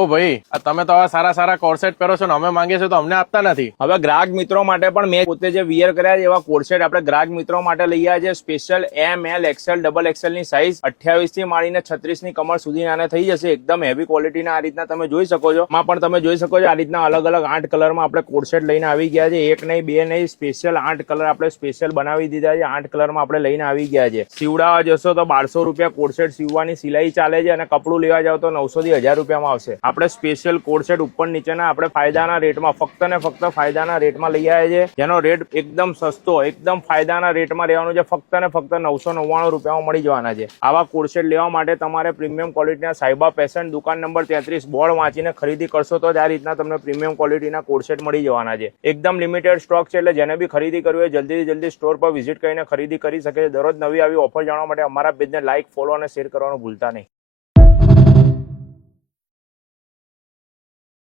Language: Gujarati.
ઓ ભાઈ, આ તમે તો આવા સારા સારા કોર્સેટ પહેરો છો ને અમે માંગીએ છીએ તો અમને આપતા નથી. હવે ગ્રાહક મિત્રો માટે પણ મેં પોતે જે વિયર કર્યા છે એવા કોર્સેટ આપણે ગ્રાહક મિત્રો માટે લઈ આવ્યા છે. સ્પેશિયલ એમ, એલ, એક્સેલ, ડબલ એક્સેલ ની સાઈઝ 28 થી માંડીને 36 ની કમર સુધી આને થઈ જશે. એકદમ હેવી ક્વોલિટીના આ રીતના તમે જોઈ શકો છો. માં પણ તમે જોઈ શકો છો આ રીતના અલગ અલગ 8 કલરમાં આપણે કોર્સેટ લઈને આવી ગયા છે. એક નહીં, બે નહીં, સ્પેશિયલ 8 કલર આપણે સ્પેશિયલ બનાવી દીધા છે. 8 કલરમાં આપણે લઈને આવી ગયા છે. સીવડાવવા જશો તો 1200 રૂપિયા કોર્સેટ સીવવાની સિલાઈ ચાલે છે અને કપડું લેવા જાવ તો 900 થી 1000 રૂપિયામાં આવશે. આપણે સ્પેશિયલ કોર્સેટ ઉપર નીચેના આપણે ફાયદાના રેટમાં ફક્ત ને ફક્ત ફાયદાના રેટમાં લઈ આવ્યા છે, જેનો રેટ એકદમ સસ્તો, એકદમ ફાયદાના રેટમાં રહેવાનું છે. ફક્ત ને ફક્ત 999 રૂપિયામાં મળી જવાના છે. આવા કોર્સેટ લેવા માટે તમારે પ્રીમિયમ ક્વોલિટીના સાહિબા ફેશન દુકાન નંબર 33 બોર્ડ વાંચીને ખરીદી કરશો તો જ આ રીતના તમને પ્રીમિયમ ક્વોલિટીના કોર્સેટ મળી જવાના છે. એકદમ લિમિટેડ સ્ટોક છે, એટલે જેને બી ખરીદી કરવી હોય જલ્દીથી જલ્દી સ્ટોર પર વિઝિટ કરીને ખરીદી કરી શકે છે. દરરોજ નવી આવી ઓફર જાણવા માટે અમારા પેજને લાઇક, ફોલો અને શેર કરવાનું ભૂલતા નહીં.